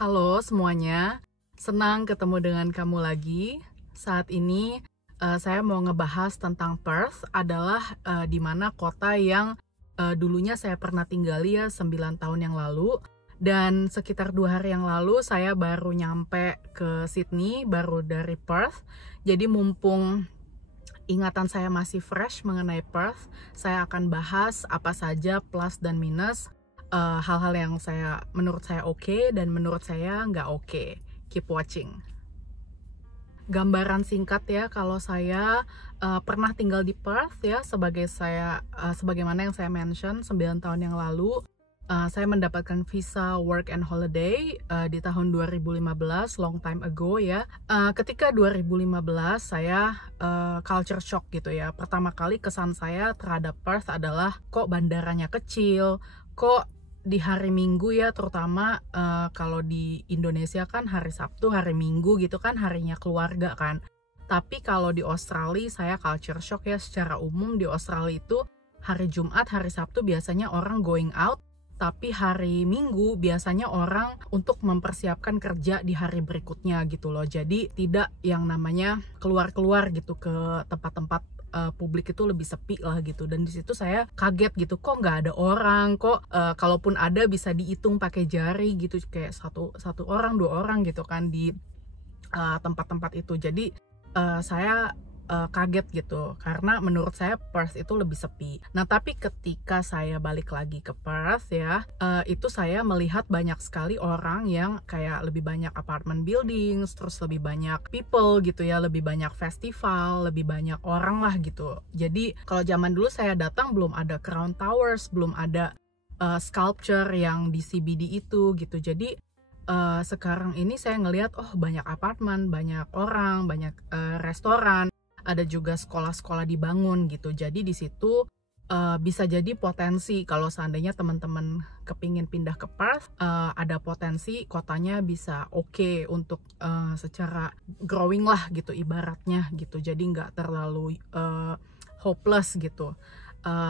Halo semuanya, senang ketemu dengan kamu lagi. Saat ini saya mau ngebahas tentang Perth adalah di mana kota yang dulunya saya pernah tinggali ya 9 tahun yang lalu. Dan sekitar 2 hari yang lalu saya baru nyampe ke Sydney, baru dari Perth. Jadi mumpung ingatan saya masih fresh mengenai Perth, saya akan bahas apa saja plus dan minus hal-hal yang menurut saya oke dan menurut saya nggak oke. Keep watching. Gambaran singkat ya, kalau saya pernah tinggal di Perth ya, sebagaimana yang saya mention 9 tahun yang lalu. Saya mendapatkan visa work and holiday di tahun 2015, long time ago ya. Ketika 2015 saya culture shock gitu ya. Pertama kali kesan saya terhadap Perth adalah kok bandaranya kecil, kok di hari Minggu ya, terutama kalau di Indonesia kan hari Sabtu, hari Minggu gitu kan harinya keluarga kan. Tapi kalau di Australia saya culture shock ya, secara umum di Australia itu hari Jumat, hari Sabtu biasanya orang going out. Tapi hari Minggu biasanya orang untuk mempersiapkan kerja di hari berikutnya gitu loh. Jadi tidak yang namanya keluar-keluar gitu ke tempat-tempat publik, itu lebih sepi lah gitu. Dan di situ saya kaget gitu, kok nggak ada orang, kok kalaupun ada bisa dihitung pakai jari gitu, kayak satu orang, 2 orang gitu kan di tempat-tempat itu. Jadi saya kaget gitu, karena menurut saya Perth itu lebih sepi. Nah tapi ketika saya balik lagi ke Perth ya, itu saya melihat banyak sekali orang yang kayak lebih banyak apartment buildings, terus lebih banyak people gitu ya, lebih banyak festival, lebih banyak orang lah gitu. Jadi kalau zaman dulu saya datang belum ada Crown Towers, belum ada sculpture yang di CBD itu gitu. Jadi sekarang ini saya ngelihat banyak apartemen, banyak orang, banyak restoran, ada juga sekolah-sekolah dibangun gitu. Jadi di situ bisa jadi potensi kalau seandainya teman-teman kepingin pindah ke Perth, ada potensi kotanya bisa oke untuk secara growing lah gitu ibaratnya gitu. Jadi nggak terlalu hopeless gitu.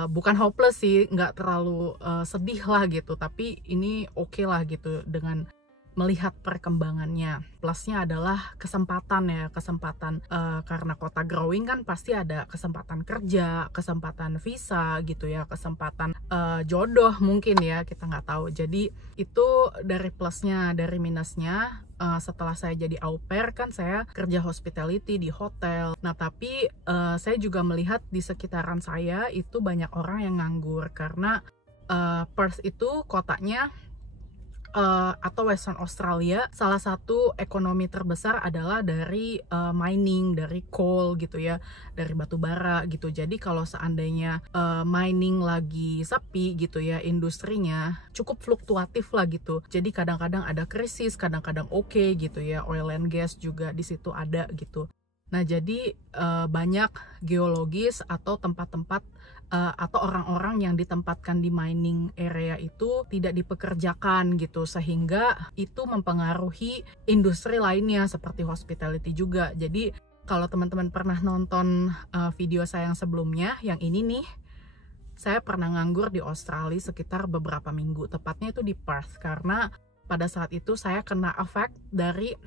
Bukan hopeless sih, nggak terlalu sedih lah gitu, tapi ini oke lah gitu dengan melihat perkembangannya. Plusnya adalah kesempatan ya, karena kota growing kan pasti ada kesempatan kerja, kesempatan visa gitu ya, kesempatan jodoh mungkin ya, kita nggak tahu. Jadi itu dari plusnya. Dari minusnya, setelah saya jadi au pair kan saya kerja hospitality di hotel. Nah tapi saya juga melihat di sekitaran saya itu banyak orang yang nganggur, karena Perth itu kotanya atau Western Australia, salah satu ekonomi terbesar adalah dari mining, dari coal gitu ya, dari batu bara gitu. Jadi kalau seandainya mining lagi sepi gitu ya, industrinya cukup fluktuatif lah gitu. Jadi kadang-kadang ada krisis, kadang-kadang oke gitu ya. Oil and gas juga di situ ada gitu. Nah jadi banyak geologis atau tempat-tempat atau orang-orang yang ditempatkan di mining area itu tidak dipekerjakan gitu, sehingga itu mempengaruhi industri lainnya seperti hospitality juga. Jadi kalau teman-teman pernah nonton video saya yang sebelumnya, yang ini nih, saya pernah nganggur di Australia sekitar beberapa minggu, tepatnya itu di Perth, karena pada saat itu saya kena efek dari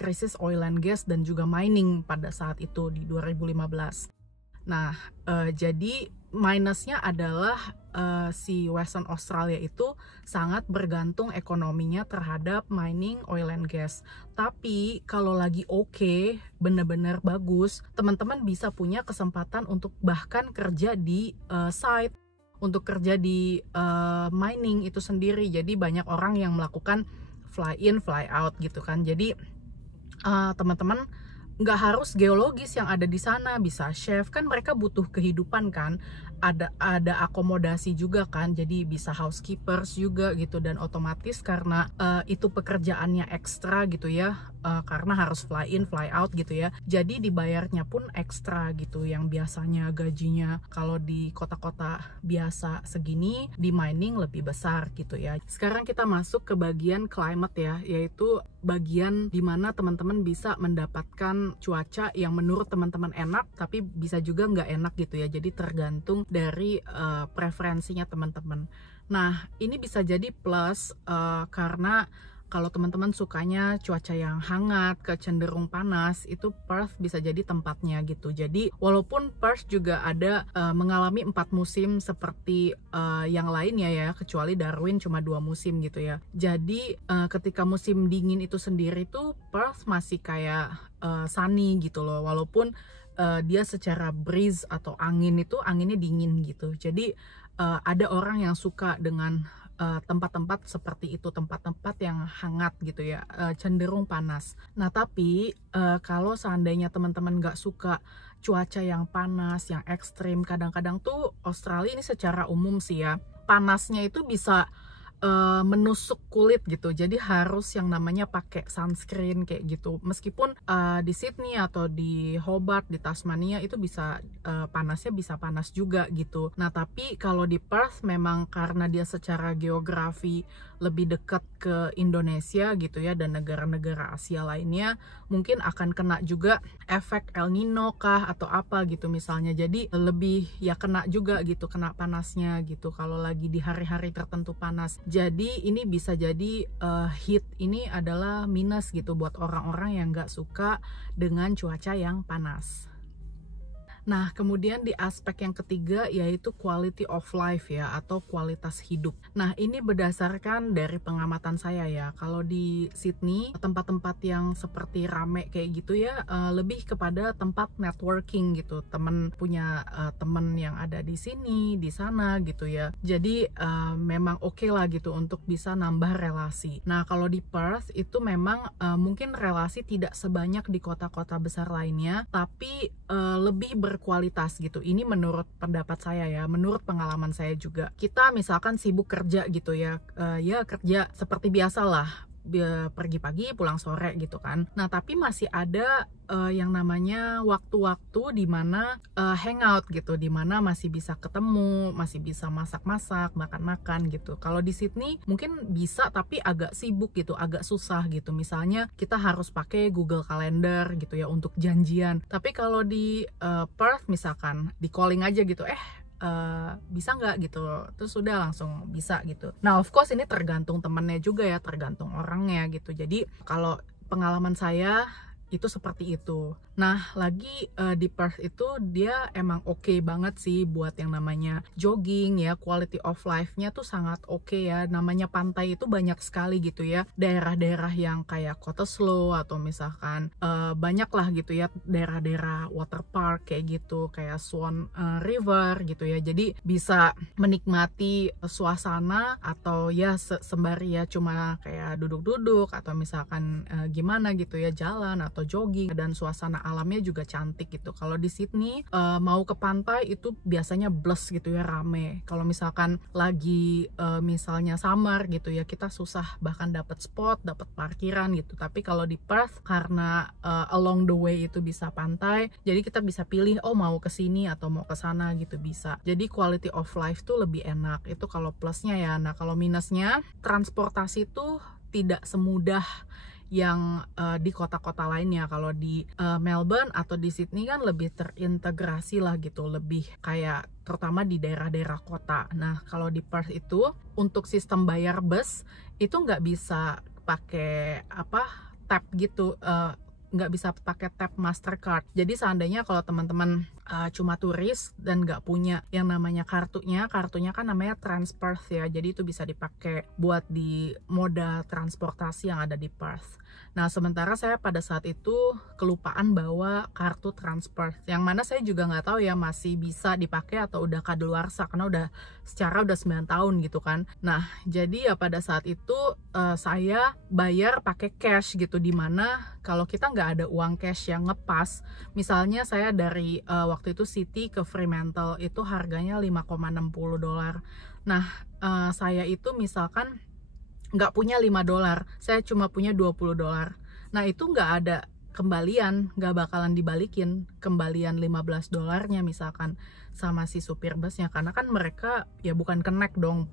krisis oil and gas dan juga mining pada saat itu di 2015. Nah, jadi minusnya adalah si Western Australia itu sangat bergantung ekonominya terhadap mining oil and gas. Tapi kalau lagi oke, bener-bener bagus, teman-teman bisa punya kesempatan untuk bahkan kerja di site, untuk kerja di mining itu sendiri. Jadi banyak orang yang melakukan fly in, fly out gitu kan. Jadi teman-teman nggak harus geologis yang ada di sana, bisa chef kan, mereka butuh kehidupan kan, ada akomodasi juga kan, jadi bisa housekeepers juga gitu. Dan otomatis karena itu pekerjaannya ekstra gitu ya, karena harus fly in fly out gitu ya, jadi dibayarnya pun ekstra gitu, yang biasanya gajinya kalau di kota-kota biasa segini, di mining lebih besar gitu ya. Sekarang kita masuk ke bagian climate ya, yaitu bagian dimana teman-teman bisa mendapatkan cuaca yang menurut teman-teman enak, tapi bisa juga nggak enak gitu ya. Jadi tergantung dari preferensinya teman-teman. Nah, ini bisa jadi plus karena kalau teman-teman sukanya cuaca yang hangat ke cenderung panas, itu Perth bisa jadi tempatnya gitu. Jadi walaupun Perth juga ada mengalami 4 musim seperti yang lainnya ya, kecuali Darwin cuma 2 musim gitu ya. Jadi ketika musim dingin itu sendiri tuh Perth masih kayak sunny gitu loh, walaupun dia secara breeze atau angin itu anginnya dingin gitu. Jadi ada orang yang suka dengan tempat-tempat seperti itu, tempat-tempat yang hangat gitu ya, cenderung panas. Nah tapi kalau seandainya teman-teman nggak suka cuaca yang panas, yang ekstrim, kadang-kadang tuh Australia ini secara umum sih ya, panasnya itu bisa menusuk kulit gitu, jadi harus yang namanya pakai sunscreen kayak gitu. Meskipun di Sydney atau di Hobart, di Tasmania itu bisa panasnya bisa panas juga gitu. Nah tapi kalau di Perth memang karena dia secara geografi lebih dekat ke Indonesia gitu ya, dan negara-negara Asia lainnya, mungkin akan kena juga efek El Nino kah atau apa gitu misalnya. Jadi lebih ya kena juga gitu, kena panasnya gitu kalau lagi di hari-hari tertentu panas. Jadi ini bisa jadi heat ini adalah minus gitu buat orang-orang yang nggak suka dengan cuaca yang panas. Nah, kemudian di aspek yang ketiga yaitu quality of life ya, atau kualitas hidup. Nah, ini berdasarkan dari pengamatan saya ya. Kalau di Sydney, tempat-tempat yang seperti rame kayak gitu ya, lebih kepada tempat networking gitu. Temen punya temen yang ada di sini, di sana gitu ya. Jadi memang oke lah gitu untuk bisa nambah relasi. Nah, kalau di Perth itu memang mungkin relasi tidak sebanyak di kota-kota besar lainnya, tapi lebih berkualitas gitu. Ini menurut pendapat saya ya, menurut pengalaman saya juga. Kita misalkan sibuk kerja gitu ya, ya kerja seperti biasa lah, pergi pagi pulang sore gitu kan. Nah tapi masih ada yang namanya waktu-waktu dimana hangout gitu, dimana masih bisa ketemu, masih bisa masak-masak, makan-makan gitu. Kalau di Sydney mungkin bisa tapi agak sibuk gitu, agak susah gitu. Misalnya kita harus pakai Google Calendar gitu ya untuk janjian. Tapi kalau di Perth misalkan di calling aja gitu, bisa nggak gitu, terus sudah langsung bisa gitu. Nah of course ini tergantung temennya juga ya, tergantung orangnya gitu. Jadi kalau pengalaman saya itu seperti itu. Nah lagi di Perth itu dia emang oke banget sih buat yang namanya jogging ya, quality of life-nya tuh sangat oke ya. Namanya pantai itu banyak sekali gitu ya, daerah-daerah yang kayak Cottesloe atau misalkan banyak lah gitu ya, daerah-daerah water park kayak gitu, kayak Swan River gitu ya. Jadi bisa menikmati suasana atau ya sembari ya cuma kayak duduk-duduk atau misalkan gimana gitu ya, jalan atau jogging, dan suasana alamnya juga cantik gitu. Kalau di Sydney mau ke pantai itu biasanya bless gitu ya, rame. Kalau misalkan lagi misalnya summer gitu ya, kita susah bahkan dapat spot, dapat parkiran gitu. Tapi kalau di Perth karena along the way itu bisa pantai, jadi kita bisa pilih mau ke sini atau mau ke sana gitu bisa. Jadi quality of life tuh lebih enak. Itu kalau plusnya ya. Nah kalau minusnya, transportasi tuh tidak semudah yang di kota-kota lainnya. Kalau di Melbourne atau di Sydney kan lebih terintegrasi lah gitu, lebih kayak terutama di daerah-daerah kota. Nah kalau di Perth itu untuk sistem bayar bus itu nggak bisa pakai tap gitu, nggak bisa pakai tap Mastercard. Jadi seandainya kalau teman-teman cuma turis dan nggak punya yang namanya kartunya kan namanya Transperth ya, jadi itu bisa dipakai buat di moda transportasi yang ada di Perth. Nah sementara saya pada saat itu kelupaan bawa kartu Transperth, yang mana saya juga nggak tahu ya masih bisa dipakai atau udah kadaluarsa, karena udah 9 tahun gitu kan. Nah jadi ya pada saat itu saya bayar pakai cash gitu, dimana kalau kita nggak ada uang cash yang ngepas, misalnya saya dari waktu itu City ke Fremantle itu harganya $5,60. Nah saya itu misalkan nggak punya $5, saya cuma punya $20. Nah itu nggak ada kembalian, nggak bakalan dibalikin kembalian $15-nya misalkan sama si supir busnya, karena kan mereka ya bukan connect dong,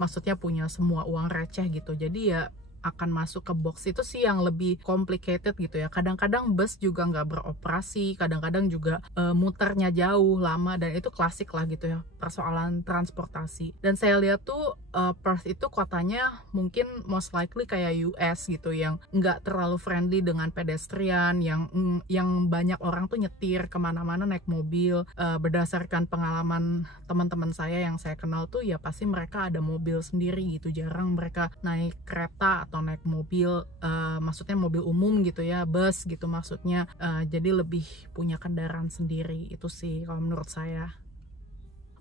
maksudnya punya semua uang receh gitu. Jadi ya akan masuk ke box itu sih yang lebih complicated gitu ya. Kadang-kadang bus juga nggak beroperasi, kadang-kadang juga muternya jauh lama, dan itu klasik lah gitu ya. persoalan transportasi. Dan saya lihat tuh Perth itu kotanya mungkin most likely kayak US gitu, yang nggak terlalu friendly dengan pedestrian, yang banyak orang tuh nyetir kemana-mana naik mobil. Berdasarkan pengalaman teman-teman saya yang saya kenal tuh ya pasti mereka ada mobil sendiri gitu, jarang mereka naik kereta atau naik mobil, maksudnya mobil umum gitu ya, bus gitu maksudnya. Jadi lebih punya kendaraan sendiri, itu sih kalau menurut saya.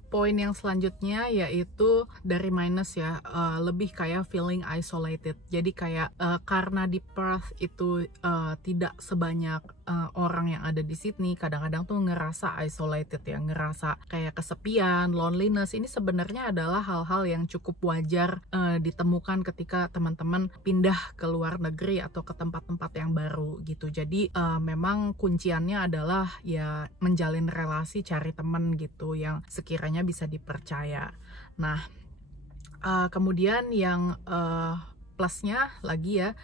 Poin yang selanjutnya yaitu dari minus ya, lebih kayak feeling isolated. Jadi kayak karena di Perth itu tidak sebanyak orang yang ada di Sydney, kadang-kadang tuh ngerasa isolated ya, ngerasa kayak kesepian, loneliness. Ini sebenarnya adalah hal-hal yang cukup wajar ditemukan ketika teman-teman pindah ke luar negeri atau ke tempat-tempat yang baru gitu. Jadi memang kunciannya adalah ya menjalin relasi, cari teman gitu yang sekiranya bisa dipercaya. Nah, kemudian yang plusnya lagi ya,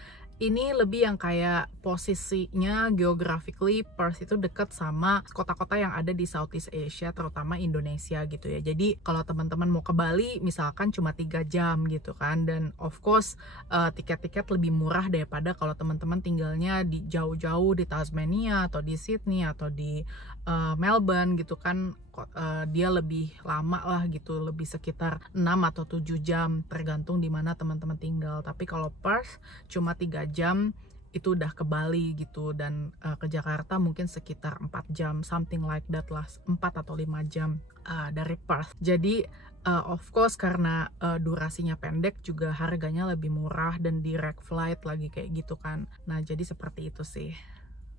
ini lebih yang kayak posisinya geographically Perth itu dekat sama kota-kota yang ada di Southeast Asia, terutama Indonesia gitu ya. Jadi kalau teman-teman mau ke Bali misalkan cuma 3 jam gitu kan, dan of course tiket-tiket lebih murah daripada kalau teman-teman tinggalnya di jauh-jauh di Tasmania atau di Sydney atau di Melbourne gitu kan. Dia lebih lama lah gitu, lebih sekitar 6 atau 7 jam tergantung di mana teman-teman tinggal. Tapi kalau Perth cuma 3 jam itu udah ke Bali gitu, dan ke Jakarta mungkin sekitar 4 jam, something like that lah, 4 atau 5 jam dari Perth. Jadi of course karena durasinya pendek juga harganya lebih murah dan direct flight lagi kayak gitu kan. Nah jadi seperti itu sih.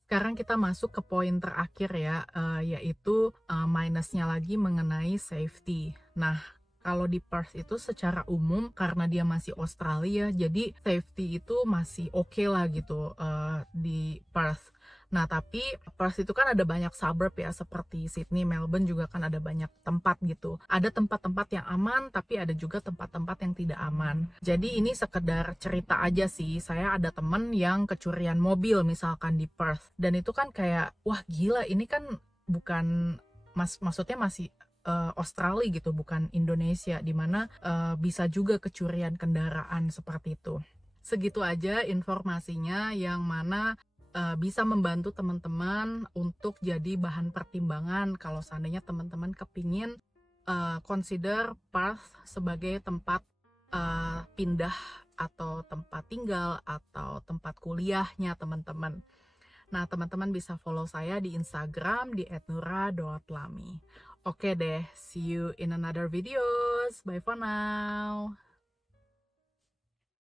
Sekarang kita masuk ke poin terakhir ya, yaitu minusnya lagi mengenai safety. Nah, kalau di Perth itu secara umum karena dia masih Australia, jadi safety itu masih oke lah gitu di Perth. Nah, tapi Perth itu kan ada banyak suburb ya, seperti Sydney, Melbourne juga kan ada banyak tempat gitu. Ada tempat-tempat yang aman, tapi ada juga tempat-tempat yang tidak aman. Jadi ini sekedar cerita aja sih, saya ada temen yang kecurian mobil misalkan di Perth. Dan itu kan kayak, wah gila, ini kan bukan, maksudnya masih Australia gitu, bukan Indonesia, dimana bisa juga kecurian kendaraan seperti itu. Segitu aja informasinya yang mana bisa membantu teman-teman untuk jadi bahan pertimbangan kalau seandainya teman-teman kepingin consider Perth sebagai tempat pindah atau tempat tinggal atau tempat kuliahnya teman-teman. Nah, teman-teman bisa follow saya di Instagram di @nura.lami. Oke deh, see you in another videos. Bye for now.